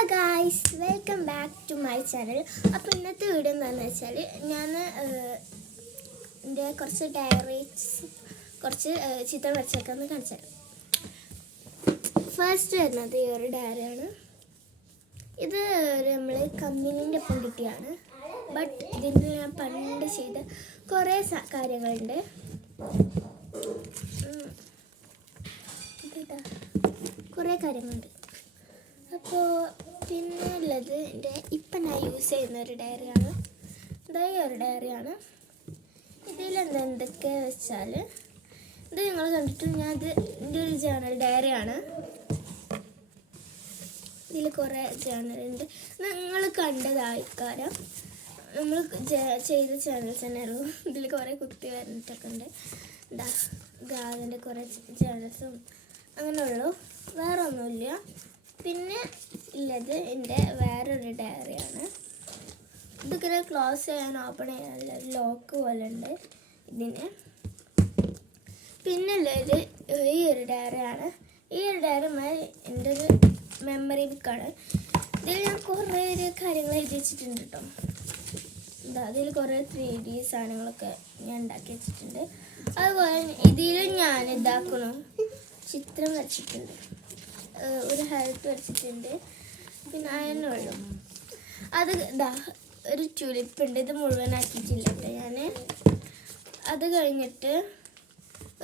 Hello guys, welcome back to my channel. അപ്പോൾ ഇന്നത്തെ video എന്താണെന്ന് വെച്ചാൽ ഞാൻ എൻ്റെ കുറച്ച് ഡയറീസ് കുറച്ച് ചിത്രം വരച്ചൊക്കെ ഒന്ന് കാണിച്ചു തരാം. ഫസ്റ്റ് വരുന്നത് ഈ ഒരു ഡയറിയാണ്. ഇത് നമ്മൾ കമ്പനീൻ്റെ ഒപ്പം കിട്ടിയാണ്. ബട്ട് ഇതിൽ ഞാൻ പണ്ട് ചെയ്ത കുറേ കാര്യങ്ങളുണ്ട്. കുറേ കാര്യങ്ങളുണ്ട്. അപ്പോൾ പിന്നെ ഉള്ളത് എൻ്റെ ഇപ്പം ഞാൻ യൂസ് ചെയ്യുന്ന ഒരു ഡയറിയാണ്. ഈ ഒരു ഡയറിയാണ്. എന്തൊക്കെ വെച്ചാൽ ഇത് നിങ്ങൾ കണ്ടിട്ട് എൻ്റെ ഒരു ജേണൽ ഡയറിയാണ്. ഇതിൽ കുറേ ജേണലുണ്ട്. നിങ്ങൾ കണ്ടതായിക്കാരം നമ്മൾ ചെയ്ത ചാനൽസ് തന്നെ ഉള്ളൂ. ഇതിൽ കുറേ കുത്തി വരഞ്ഞിട്ടൊക്കെ ഉണ്ട്. അതിൻ്റെ കുറേ ചാനൽസും അങ്ങനെ ഉള്ളൂ, വേറെ ഒന്നുമില്ല. പിന്നെ ഉള്ളത് എൻ്റെ വേറൊരു ഡയറിയാണ്. ഇതിങ്ങനെ ക്ലോസ് ചെയ്യാൻ ഓപ്പൺ ചെയ്യാനുള്ള ലോക്ക് പോലെ ഉണ്ട് ഇതിന്. പിന്നെ ഉള്ളത് ഈ ഒരു ഡയറിയാണ്. ഈ ഒരു ഡയറി എൻ്റെ ഒരു മെമ്മറി ബുക്കാണ്. ഇതിൽ ഞാൻ കുറേ കാര്യങ്ങൾ എഴുതി വെച്ചിട്ടുണ്ട് കേട്ടോ. അതിൽ കുറേ 3D സാധനങ്ങളൊക്കെ ഞാൻ ഉണ്ടാക്കി വെച്ചിട്ടുണ്ട്. അതുപോലെ ഇതിലും ഞാൻ ചിത്രം വരച്ചിട്ടുണ്ട്. ഒരു ഹെൽത്ത് വരച്ചിട്ടുണ്ട്. പിന്നെ അതിനുള്ളൂ അത് ഒരു ട്യൂലിപ്പ് ഉണ്ട്. ഇത് മുഴുവനാക്കിയിട്ടില്ല കേട്ടോ ഞാൻ. അത് കഴിഞ്ഞിട്ട്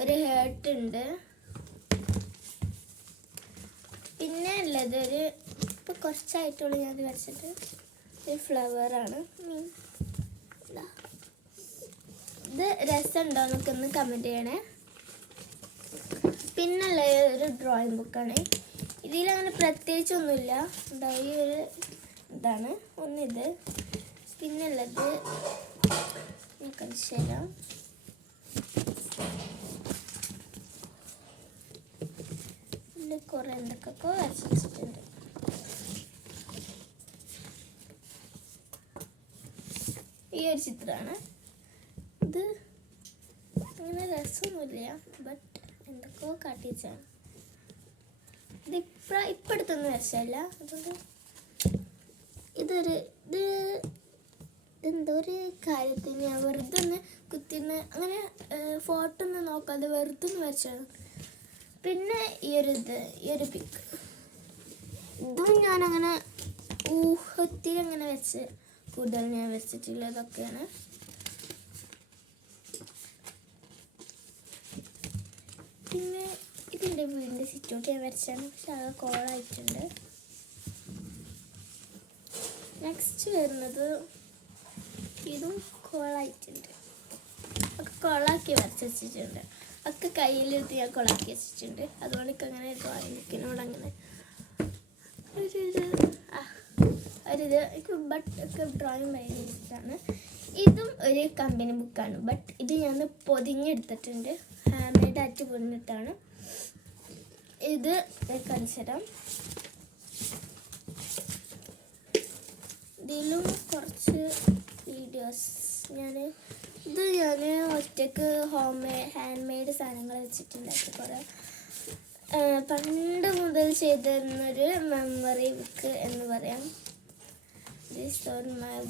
ഒരു ഹേർട്ട് ഉണ്ട്. പിന്നെ ഉള്ളത് ഇപ്പോൾ കുറച്ചായിട്ടുള്ളൂ ഞാൻ വരച്ചിട്ട് ഒരു ഫ്ലവറാണ്. ഇത് രസമുണ്ടോ എന്നൊക്കെ ഒന്ന് കമൻറ്റ് ചെയ്യണേ. പിന്നുള്ള ഒരു ഡ്രോയിങ് ബുക്കാണ്. ഇതിലങ്ങനെ പ്രത്യേകിച്ചൊന്നുമില്ല. ഈ ഒരു ഇതാണ് ഒന്നിത്. പിന്നുള്ളത് കാണിച്ചു തരാം. ഇതിൽ കുറേ എന്തൊക്കെ വരച്ചിട്ടുണ്ട്. ഈ ഒരു ചിത്രമാണ്. ഇത് അങ്ങനെ രസമൊന്നുമില്ല, ബട്ട് എന്തൊക്കെയോ കാട്ടിച്ചാണ്. ഇത് ഇപ്പം അടുത്തൊന്നും വരച്ചല്ല. അതുകൊണ്ട് എന്തോ ഒരു കാര്യത്തിന് ഞാൻ വെറുതെ ഒന്ന് കുത്തിന്ന് അങ്ങനെ ഫോട്ടോ ഒന്നും നോക്കാതെ വെറുതെ ഒന്ന് വരച്ചതാണ്. പിന്നെ ഈ ഒരു പിക്ക് ഇതും ഞാനങ്ങനെ ഊഹത്തിൽ അങ്ങനെ വെച്ച് കൂടുതൽ ഞാൻ വരച്ചിട്ടില്ല. ഇതൊക്കെയാണ്. പിന്നെ ഇതിൻ്റെ വീടിൻ്റെ സിറ്റൗട്ട് ഞാൻ വരച്ചാണ്, പക്ഷെ അത് കോളായിട്ടുണ്ട്. നെക്സ്റ്റ് വരുന്നത് ഇതും കോളായിട്ടുണ്ട്. ഒക്കെ കോളാക്കി വരച്ച് വെച്ചിട്ടുണ്ട്. ഒക്കെ കയ്യിലെടുത്ത് ഞാൻ കോളാക്കി വെച്ചിട്ടുണ്ട്. അതുകൊണ്ട് അങ്ങനെ ഡ്രോയിങ്ങിനോട് അങ്ങനെ എനിക്ക് ഒക്കെ ഡ്രോയിങ് ഭയങ്കര ഇഷ്ടമാണ്. ഇതും ഒരു കമ്പനി ബുക്കാണ്. ബട്ട് ഇത് ഞാൻ പൊതിഞ്ഞെടുത്തിട്ടുണ്ട്. ഹാൻഡ് മെയ്ഡ് ആയിട്ട് പൊതിഞ്ഞിട്ടാണ്. ഇത് കാണിച്ചുതരാം. ഇതിലും കുറച്ച് വീഡിയോസ് ഞാൻ ഒറ്റയ്ക്ക് ഹാൻഡ് മെയ്ഡ് സാധനങ്ങൾ വെച്ചിട്ടുണ്ടാക്കി. കുറേ പണ്ട് മുതൽ ചെയ്തിരുന്നൊരു മെമ്മറി ബുക്ക് എന്ന് പറയാം.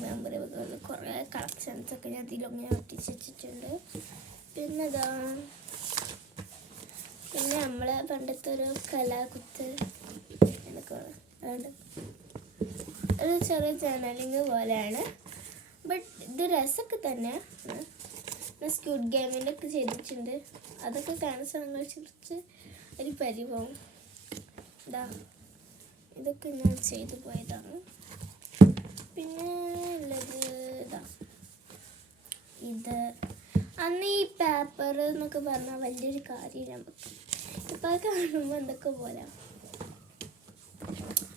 മെമ്മറി ബുക്കുകൾ കുറേ കളക്ഷൻസൊക്കെ ഞാൻ ഇതിലൊങ്ങനെ ഒട്ടിച്ച് വെച്ചിട്ടുണ്ട്. പിന്നെ നമ്മളെ പണ്ടത്തെ ഒരു കലാകുത്ത് എന്നൊക്കെ ഒരു ചെറിയ ചാനലിങ് പോലെയാണ്. ബട്ട് ഇത് രസമൊക്കെ തന്നെയാണ്. സ്ക്യൂഡ് ഗെയിമിൻ്റെ ഒക്കെ ചെയ്തിട്ടുണ്ട്. അതൊക്കെ കാണുന്ന സമയങ്ങൾ കുറച്ച് ഒരു പരിഭവം. ഇതൊക്കെ ഞാൻ ചെയ്തു പോയതാണ്. പിന്നെ ഉള്ളത് ഇത് അന്ന് ഈ പേപ്പർ എന്നൊക്കെ പറഞ്ഞാൽ വലിയൊരു കാര്യം നമുക്ക്. ഇപ്പോൾ കാണുമ്പോൾ എന്തൊക്കെ പോലെ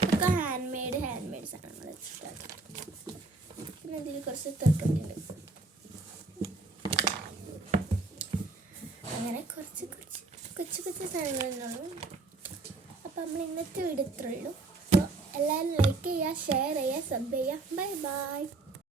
ഒക്കെ ഹാൻഡ് മെയ്ഡ് സാധനങ്ങൾ വെച്ചിട്ടാണ്. പിന്നെ ഇതിൽ കുറച്ച് തൊട്ടുണ്ട്. അങ്ങനെ കുറച്ച് സാധനങ്ങളുള്ളൂ. അപ്പോൾ നമ്മൾ ഇന്നത്തെ വീഡിയോ ഇത്രയുള്ളൂ. അപ്പോൾ എല്ലാവരും ലൈക്ക് ചെയ്യുക, ഷെയർ ചെയ്യുക, സബ് ചെയ്യുക. Bye bye.